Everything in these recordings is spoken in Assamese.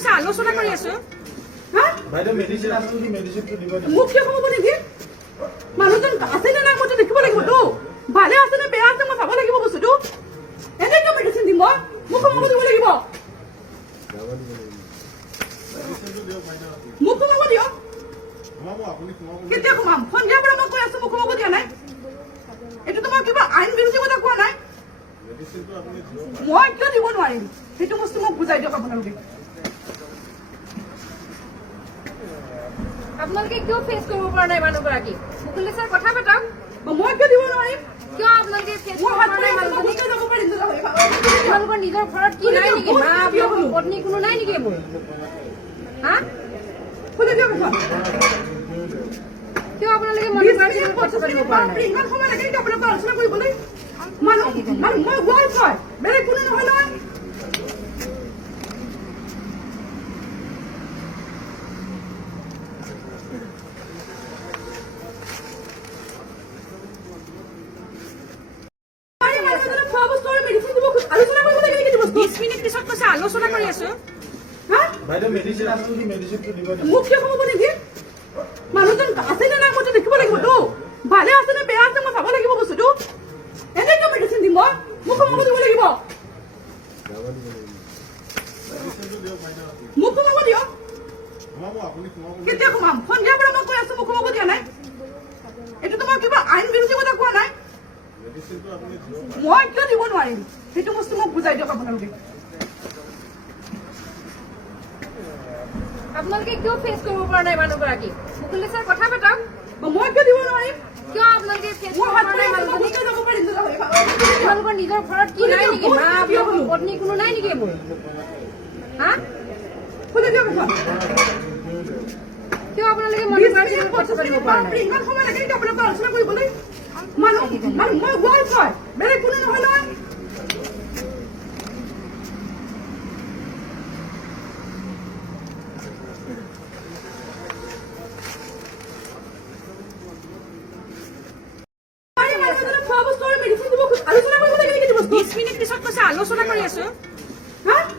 কৈছে আলোচনা কৰি আছো। বাইদেউ মেডিচিন আছে যদি মেডিচিনটো দিব। মোক কিয় কমাব নেকি? মানুহজন আছে নে নাই মইতো দেখিব লাগিবতো। ভালে আছে নে বেয়া আছে মই চাব লাগিব বস্তুটো। এনেকৈ মেডিচিন দিম মই, মোক কমাব দিব লাগিব। মোক কমাব দিয়ক। কেতিয়া কমাম? সন্ধিয়াৰ পৰা মই কৈ আছো মোক কমাব দিয়া নাই। এইটো তোমাৰ কিবা আইন বিৰোধী কথা কোৱা নাই। মই কিয় দিব নোৱাৰিম সেইটো বস্তু মোক বুজাই দিয়ক আপোনালোকে। আপোনালোকে কিয় ফেচ কৰিব পৰা নাই মানুহগৰাকী? মুকুলে ছাৰ কথা পাতক। মই কিয় দিব নোৱাৰিম? কিয় আপোনালোকে ফেচ মোৰ কৰিব হাত পৰা নাই মানুহজনী? যাব পাৰিম আপোনালোকৰ নিজৰ ঘৰত কি নাই নেকি? মা পত্নী কোনো নাই নেকি মোৰ? হা? শুনি দিয়ক এখন। কিয় আপোনালোকে মানুহগৰাকীৰ লগত কথা পাতিব পৰা নাই? ইমান সময় লাগে নেকি আপোনালোকে আলোচনা কৰিবলৈ? মানুহ মই ৱাইফ হয়, বেলেগ কোনো নহয় নহয়। আলোচনা কৰি আছো। বাইদেউ মেডিচিন আছে যদি মেডিচিনটো দিব। মোক কিয় কমাব নেকি? মানুহজন আছে নে নাই মইতো দেখিব লাগিবতো। ভালে আছে নে বেয়া আছে মই চাব লাগিব বস্তুটো। এনেকৈ মেডিচিন দিম মই, মোক কমাব দিব লাগিব। মোক কমাব দিয়ক। কেতিয়া কমাম? সন্ধিয়াৰ পৰা মই কৈ আছো মোক কমাব দিয়া নাই। এইটো তোমাৰ কিবা আইন বিৰোধী কথা কোৱা নাই। মই কিয় দিব নোৱাৰিম সেইটো বস্তু মোক বুজাই দিয়ক আপোনালোকে। আপোনালোকে কিয় ফেচ কৰিব পৰা নাই মানুহগৰাকী? মুকুলে ছাৰ কথা পাতক। মই কিয় দিব নোৱাৰিম? কিয় আপোনালোকে ফেচ মোৰ কৰিব হাত পৰা নাই মানুহজনী? যাব পাৰিম আপোনালোকৰ নিজৰ ঘৰত কি নাই নেকি? মা পত্নী কোনো নাই নেকি মোৰ? হা? শুনি দিয়ক এখন। কিয় আপোনালোকে মানুহগৰাকীৰ লগত কথা পাতিব পৰা নাই? ইমান সময় লাগে নেকি আপোনালোকে আলোচনা কৰিবলৈ? মানুহ মই ৱাইফ হয়, বেলেগ কোনো নহয় নহয়। আলোচনা কৰি আছো।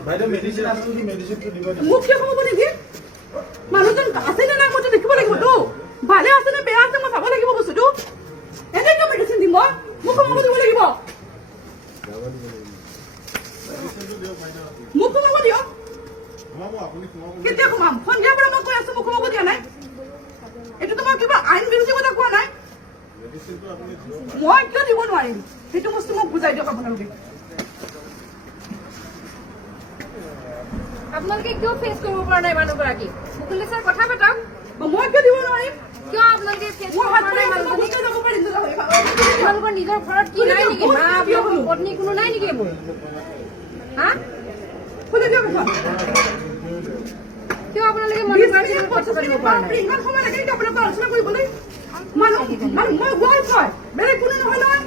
বাইদেউ মেডিচিন আছে যদি মেডিচিনটো দিব। মোক কিয় কমাব নেকি? মানুহজন আছে নে নাই মইতো দেখিব লাগিবতো। ভালে আছে নে বেয়া আছে মই চাব লাগিব বস্তুটো। এনেকৈ মেডিচিন দিম মই, মোক কমাব দিব লাগিব। মোক কমাব দিয়ক। কেতিয়া কমাম? সন্ধিয়াৰ পৰা মই কৈ আছো মোক কমাব দিয়া নাই। এইটো তোমাৰ কিবা আইন বিৰোধী কথা কোৱা নাই। মই কিয় দিব নোৱাৰিম সেইটো বস্তু মোক বুজাই দিয়ক আপোনালোকে। আপোনালোকে কিয় ফেচ কৰিব পৰা নাই মানুহগৰাকী? মুকুলে ছাৰ কথা পাতক। মই কিয় দিব নোৱাৰিম? কিয় আপোনালোকে ফেচ মোৰ কৰিব হাত পৰা নাই মানুহজনী? যাব পাৰিম আপোনালোকৰ নিজৰ ঘৰত কি নাই নেকি? মা পত্নী কোনো নাই নেকি মোৰ? হা? শুনি দিয়ক এখন। কিয় আপোনালোকে মানুহগৰাকীৰ লগত কথা পাতিব পৰা নাই? ইমান সময় লাগে নেকি আপোনালোকে আলোচনা কৰিবলৈ? মানুহ মই ৱাইফ হয়, বেলেগ কোনো নহয় নহয়।